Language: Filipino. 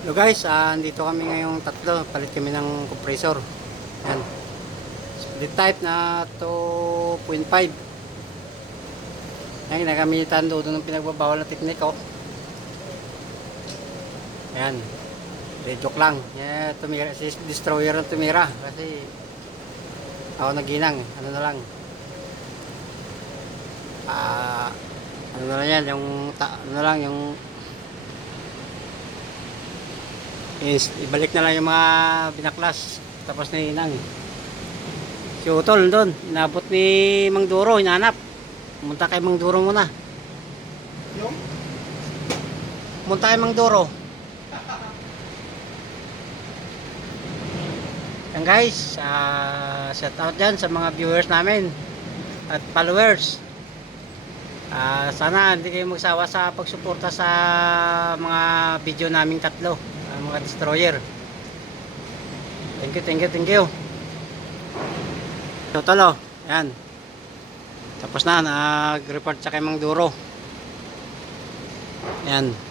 Hello guys, andito kami ngayong tatlo. Palit kami ng compressor. Yan. Split type na 2.5. Yan, ginagamitan doon ng pinagbabawal na teknik, oh. Yan. Joke lang. Yan, tumira, si destroyer ang tumira. Kasi ako naginang. Ano na lang. Ano na lang yan. Ano na lang, yung ibalik na lang yung mga binaklas. Tapos na inang. Si Utol doon, inabot ni Mang Duro, hinanap. Pumunta kay Mang Duro muna. Yung? Pumunta kay Mang Duro. Yan guys, shout out dyan sa mga viewers namin at followers. Sana hindi kayo magsawa sa pagsuporta sa mga video naming tatlo, mga destroyer. Thank you. Totoo, yan. Tapos na, nag-report sa kay Mang Duro. Yan.